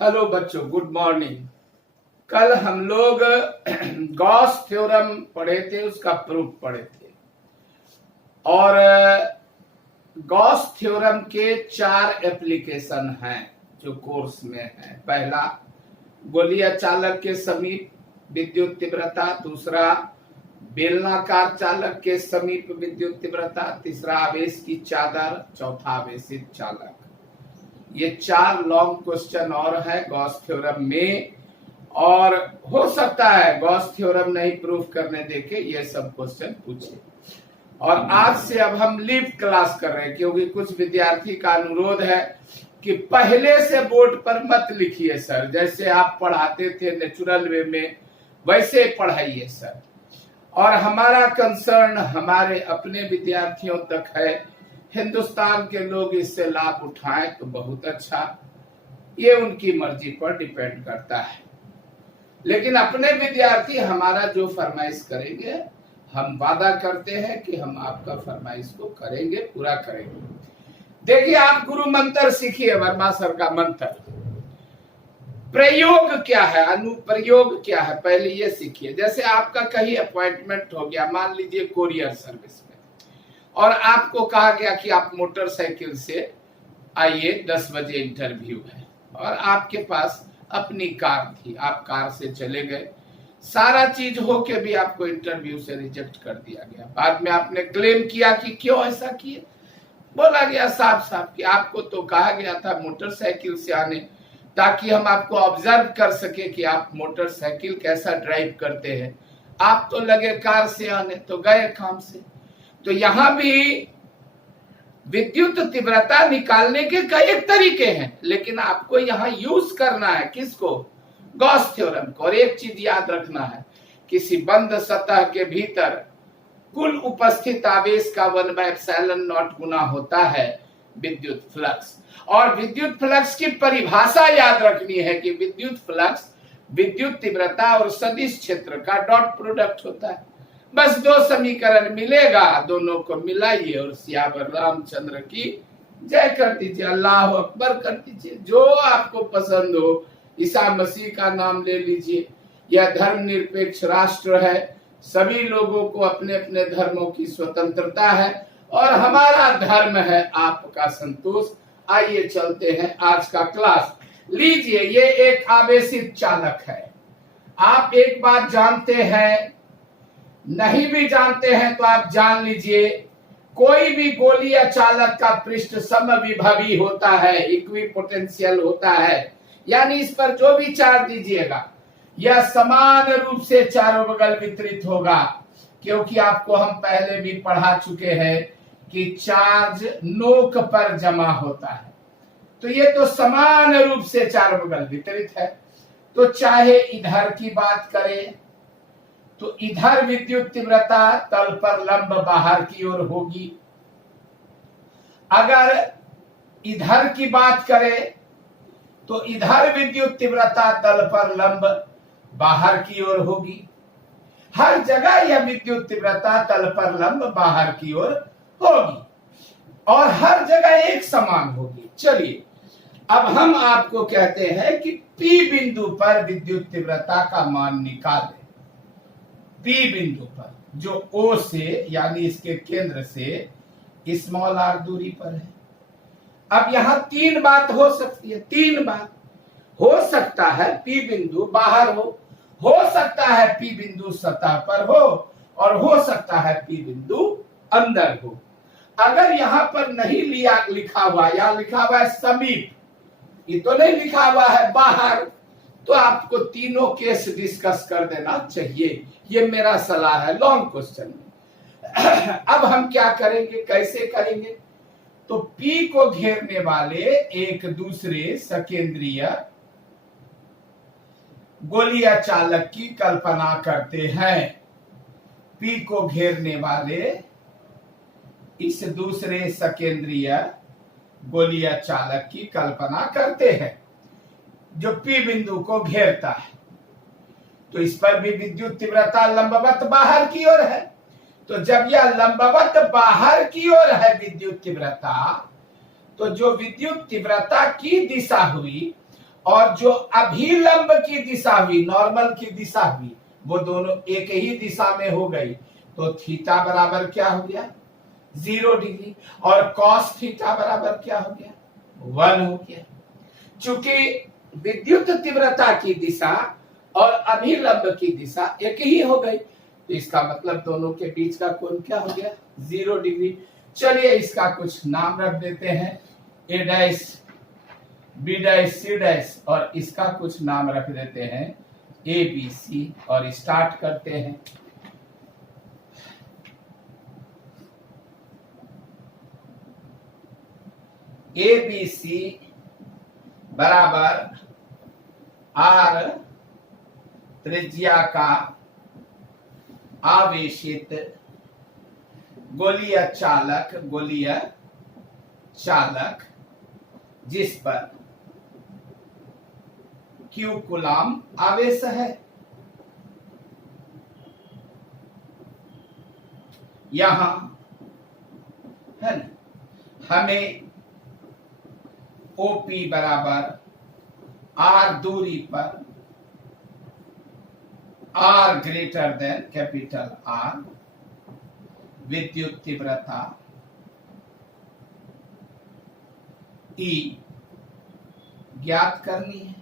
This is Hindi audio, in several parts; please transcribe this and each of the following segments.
हेलो बच्चों, गुड मॉर्निंग। कल हम लोग गॉस थ्योरम पढ़े थे, उसका प्रूफ पढ़े थे। और गॉस थ्योरम के 4 एप्लीकेशन हैं जो कोर्स में है। पहला, गोलीय चालक के समीप विद्युत तीव्रता। दूसरा, बेलनाकार चालक के समीप विद्युत तीव्रता। तीसरा, आवेश की चादर। चौथा, आवेशित चालक। ये 4 लॉन्ग क्वेश्चन और है गॉस थ्योरम में, और हो सकता है गॉस थ्योरम नहीं प्रूफ करने देके ये सब क्वेश्चन पूछे। और आज से अब हम लीव क्लास कर रहे हैं, क्योंकि कुछ विद्यार्थी का अनुरोध है कि पहले से बोर्ड पर मत लिखिए सर, जैसे आप पढ़ाते थे नेचुरल वे में वैसे पढ़ाइए सर। और हमारा कंसर्न हमारे अपने विद्यार्थियों तक है, हिंदुस्तान के लोग इससे लाभ उठाएं तो बहुत अच्छा, ये उनकी मर्जी पर डिपेंड करता है। लेकिन अपने विद्यार्थी हमारा जो फरमाइश करेंगे, हम वादा करते हैं कि हम आपका फरमाइश को करेंगे, पूरा करेंगे। देखिए, आप गुरु मंत्र सीखिए, वर्मा सर का मंत्र। प्रयोग क्या है, अनुप्रयोग क्या है, पहले ये सीखिए। जैसे आपका कहीं अपॉइंटमेंट हो गया, मान लीजिए कोरियर सर्विस में, और आपको कहा गया कि आप मोटरसाइकिल से आइए, 10 बजे इंटरव्यू है, और आपके पास अपनी कार थी, आप कार से चले गए। सारा चीज हो के भी आपको इंटरव्यू से रिजेक्ट कर दिया गया। बाद में आपने क्लेम किया कि क्यों ऐसा किए। बोला गया साफ साफ कि आपको तो कहा गया था मोटरसाइकिल से आने, ताकि हम आपको ऑब्जर्व कर सके कि आप मोटरसाइकिल कैसा ड्राइव करते हैं। आप तो लगे कार से आने, तो गए काम से। तो यहां भी विद्युत तीव्रता निकालने के कई तरीके हैं, लेकिन आपको यहां यूज करना है किसको, गॉस थ्योरम को। और एक चीज याद रखना है, किसी बंद सतह के भीतर कुल उपस्थित आवेश का 1/ε0 गुना होता है विद्युत फ्लक्स। और विद्युत फ्लक्स की परिभाषा याद रखनी है कि विद्युत फ्लक्स विद्युत तीव्रता और सदिश क्षेत्र का डॉट प्रोडक्ट होता है। बस 2 समीकरण मिलेगा, दोनों को मिलाइए और सियावर रामचंद्र की जय कर दीजिए, अल्लाह अकबर कर दीजिए। जो आपको पसंद हो, ईसा मसीह का नाम ले लीजिए। यह धर्मनिरपेक्ष राष्ट्र है, सभी लोगों को अपने अपने धर्मों की स्वतंत्रता है, और हमारा धर्म है आपका संतोष। आइए चलते हैं आज का क्लास। लीजिए, ये एक आवेशित चालक है। आप एक बात जानते हैं, नहीं भी जानते हैं तो आप जान लीजिए, कोई भी गोलीय चालक का पृष्ठ समविभवी होता है, इक्विपोटेंशियल होता है। यानी इस पर जो भी चार्ज दीजिएगा यह समान रूप से चारों बगल वितरित होगा, क्योंकि आपको हम पहले भी पढ़ा चुके हैं कि चार्ज नोक पर जमा होता है। तो ये तो समान रूप से चारों बगल वितरित है। तो चाहे इधर की बात करें तो इधर विद्युत तीव्रता तल पर लंब बाहर की ओर होगी। अगर इधर की बात करें तो इधर विद्युत तीव्रता तल पर लंब बाहर की ओर होगी। हर जगह यह विद्युत तीव्रता तल पर लंब बाहर की ओर होगी, और हर जगह एक समान होगी। चलिए, अब हम आपको कहते हैं कि P बिंदु पर विद्युत तीव्रता का मान निकालें। P बिंदु पर, जो O से यानी इसके केंद्र से स्मॉल r दूरी पर है। अब यहां 3 बात हो सकती है, 3 बात हो सकता है। P बिंदु बाहर हो सकता है P बिंदु सतह पर हो, और हो सकता है P बिंदु अंदर हो। अगर यहां पर नहीं लिखा हुआ, यहां लिखा हुआ है समीप, ये तो नहीं लिखा हुआ है बाहर, तो आपको तीनों केस डिस्कस कर देना चाहिए। ये मेरा सलाह है लॉन्ग क्वेश्चन में। अब हम क्या करेंगे, कैसे करेंगे, तो P को घेरने वाले एक दूसरे सकेंद्रीय गोलीय चालक की कल्पना करते हैं। P को घेरने वाले इस दूसरे सकेंद्रीय गोलीय चालक की कल्पना करते हैं, जो P बिंदु को घेरता है। तो इस पर भी विद्युत तीव्रता लंबवत बाहर की ओर है। तो जब यह लंबवत बाहर की ओर है विद्युत तीव्रता, तो जो विद्युत तीव्रता की दिशा हुई और जो अभिलंब की दिशा हुई, नॉर्मल की दिशा हुई, वो दोनों एक ही दिशा में हो गई, तो थीटा बराबर क्या हो गया 0 डिग्री, और कॉस थीटा बराबर क्या हो गया 1 हो गया। चूंकि विद्युत तीव्रता की दिशा और अभिलंब की दिशा एक ही हो गई, तो इसका मतलब दोनों के बीच का कोण क्या हो गया 0 डिग्री। चलिए इसका कुछ नाम रख देते हैं, A dash B dash C dash, और इसका कुछ नाम रख देते हैं ए बी सी, और स्टार्ट करते हैं। ए बी सी बराबर आर त्रिज्या का आवेशित गोलीय चालक जिस पर Q कूलाम आवेश है। यहां है ना, हमें OP बराबर R दूरी पर R greater than capital R विद्युत तीव्रता E ज्ञात करनी है।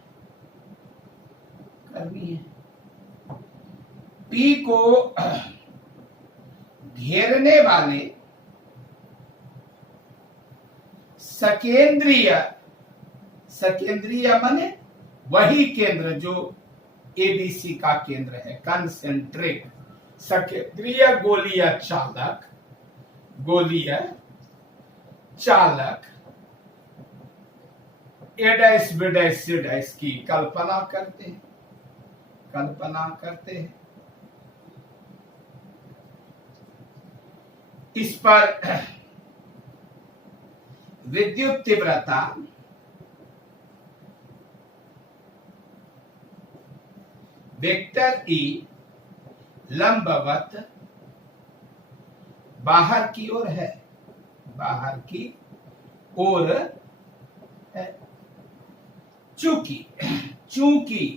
P को घेरने वाले सकेंद्रीय माने वही केंद्र जो एबीसी का केंद्र है, कंसेंट्रिक सकेंद्रीय गोलीय चालक A dash B dash C dash की कल्पना करते हैं। इस पर विद्युत तीव्रता वेक्टर ई लंबवत बाहर की ओर है, चूंकि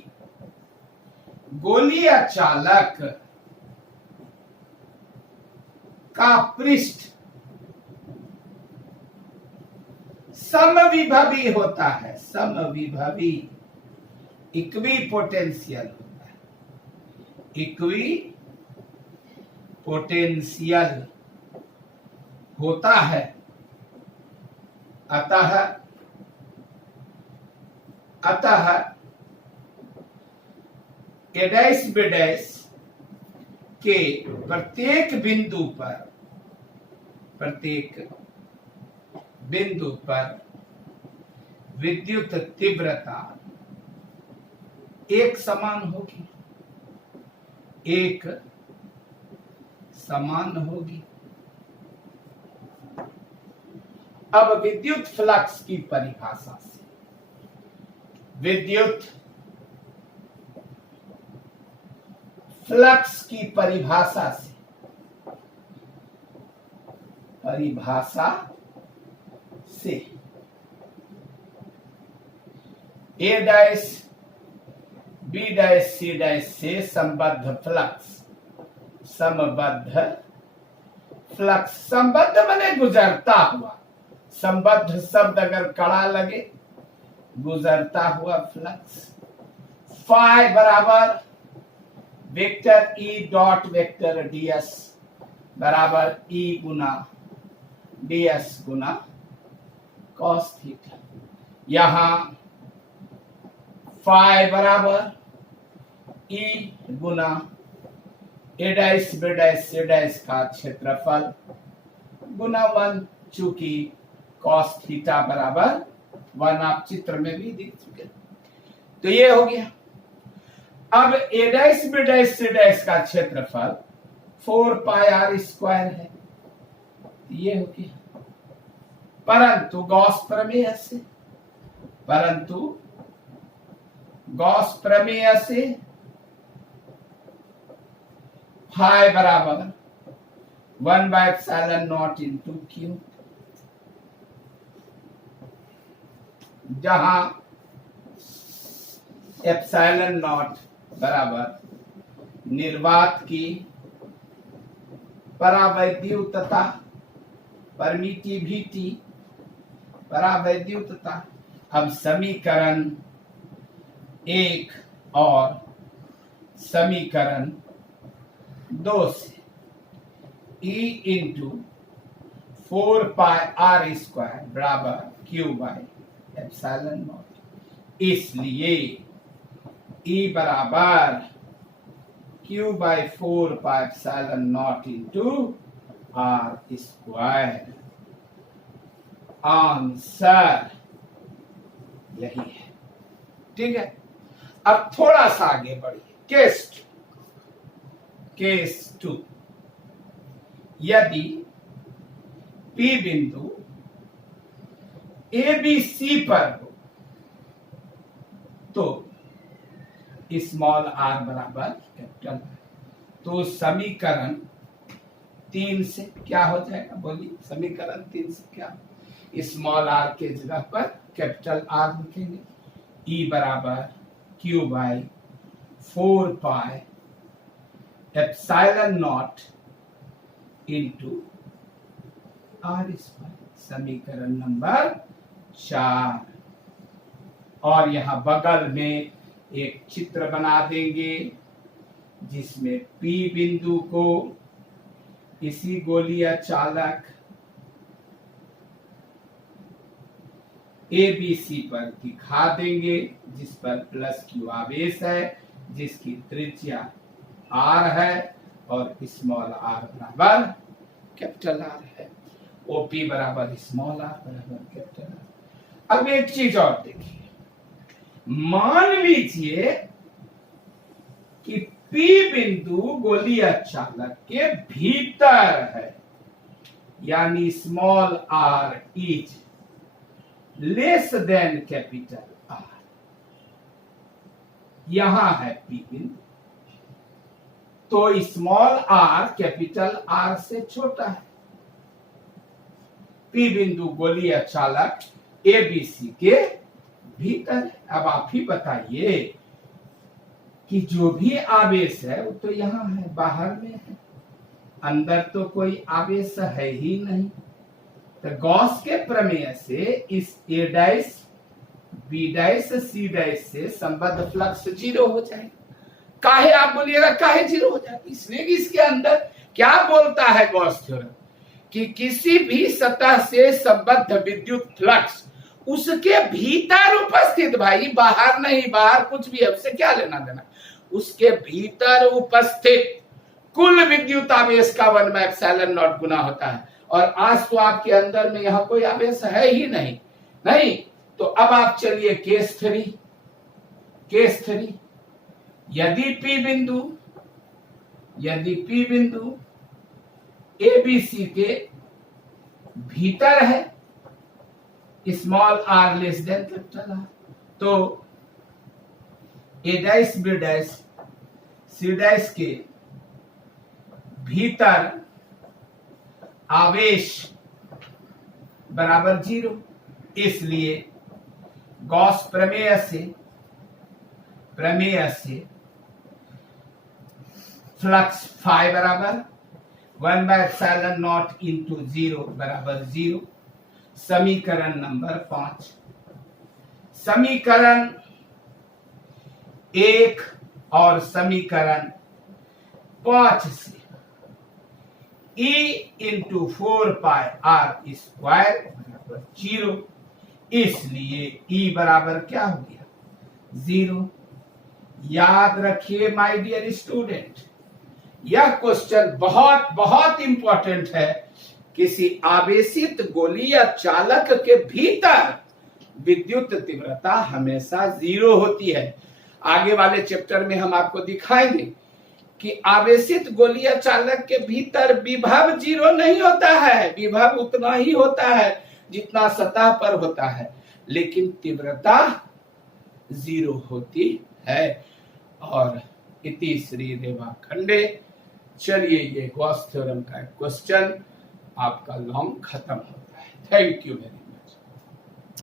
गोलीय चालक का पृष्ठ समविभवी होता है, इक्वी पोटेंशियल होता है, अतः ए डैश बी डैश के प्रत्येक बिंदु पर विद्युत तीव्रता एक समान होगी। अब विद्युत फ्लक्स की परिभाषा से, A dash B dash C dash से संबद्ध संबद्ध माने गुजरता हुआ, संबद्ध शब्द अगर कड़ा लगे, गुजरता हुआ फ्लक्स, फाई बराबर vector E dot vector ds बराबर ई गुना डीएस गुना कॉस थीटा। यहां फाई बराबर ई गुना A dash B dash C dash का क्षेत्रफल गुना 1, चूंकि कॉस थीटा बराबर 1 आप चित्र में भी देख चुके। तो ये हो गया। अब A dash B dash C dash का क्षेत्रफल 4 पाई आर स्क्वायर है, ये हो गया। परंतु गॉस प्रमेय से फाई बराबर 1/ε0 इंटू क्यू, जहां एप्सिलॉन नॉट बराबर निर्वात की परावैद्युतता, परमिटिविटी, परावैद्युतता। अब समीकरण 1 और समीकरण 2 से E into 4 pi r square बराबर क्यू बाई एप्सिलॉन नॉट। इसलिए E बराबर q by 4 pi epsilon naught into r square. Answer यही है। ठीक है, अब थोड़ा सा आगे बढ़िए। केस 2, यदि P बिंदु ABC पर हो तो स्मॉल r बराबर कैपिटल। तो समीकरण 3 से क्या हो जाएगा, बोलिए। समीकरण 3 से क्या, स्मॉल r के जगह पर कैपिटल R लिखेंगे। E बराबर q by 4 pi epsilon naught into r square. समीकरण नंबर 4। और यहां बगल में एक चित्र बना देंगे जिसमें P बिंदु को इसी गोलीय चालक ABC पर दिखा देंगे, जिस पर प्लस क्यू आवेश है, जिसकी त्रिज्या R है और स्मॉल r बराबर कैपिटल R है। OP बराबर स्मॉल r बराबर कैपिटल R। अब एक चीज और देखिए, मान लीजिए कि P बिंदु गोलीय चालक के भीतर है, यानी small r is less than capital R। यहां है P बिंदु, तो स्मॉल r कैपिटल R से छोटा है। P बिंदु गोलीय चालक ABC के भीतर है। अब आप ही बताइए कि जो भी आवेश है वो तो यहाँ है, बाहर में है, अंदर तो कोई आवेश है ही नहीं। तो गॉस के प्रमेय से इस A dash B dash C dash से संबद्ध फ्लक्स 0 हो जाएगा। काहे आप बोलिएगा, काहे 0 हो जाएगा? इसलिए कि इसके अंदर क्या बोलता है गॉस थ्योरम कि किसी भी सतह से संबद्ध विद्युत फ्लक्स उसके भीतर उपस्थित, भाई बाहर नहीं, बाहर कुछ भी है उससे क्या लेना देना, उसके भीतर उपस्थित कुल विद्युत आवेश का 1/एप्सिलॉन गुना होता है। और आज तो आपके अंदर में यहां कोई आवेश है ही नहीं। तो अब आप चलिए केस 3। यदि P बिंदु ABC के भीतर है, small r less than capital R, तो A dash B dash C dash के भीतर आवेश बराबर 0। इसलिए गॉस प्रमेय से फ्लक्स फाई बराबर 1/एप्सिलॉन इंटू 0 बराबर 0। समीकरण नंबर 5। समीकरण 1 और समीकरण 5 से E इंटू 4 पाई R स्क्वायर बराबर 0। इसलिए E बराबर क्या हो गया, 0। याद रखिए माय डियर स्टूडेंट, यह क्वेश्चन बहुत बहुत इंपॉर्टेंट है। किसी आवेशित गोलीय चालक के भीतर विद्युत तीव्रता हमेशा 0 होती है। आगे वाले चैप्टर में हम आपको दिखाएंगे कि आवेशित गोलीय चालक के भीतर विभव 0 नहीं होता है, विभव उतना ही होता है जितना सतह पर होता है, लेकिन तीव्रता 0 होती है। और इति श्री रेवाखंडे। चलिए, ये गॉस थ्योरम का क्वेश्चन आपका लॉन्ग खत्म होता है। Thank you very much.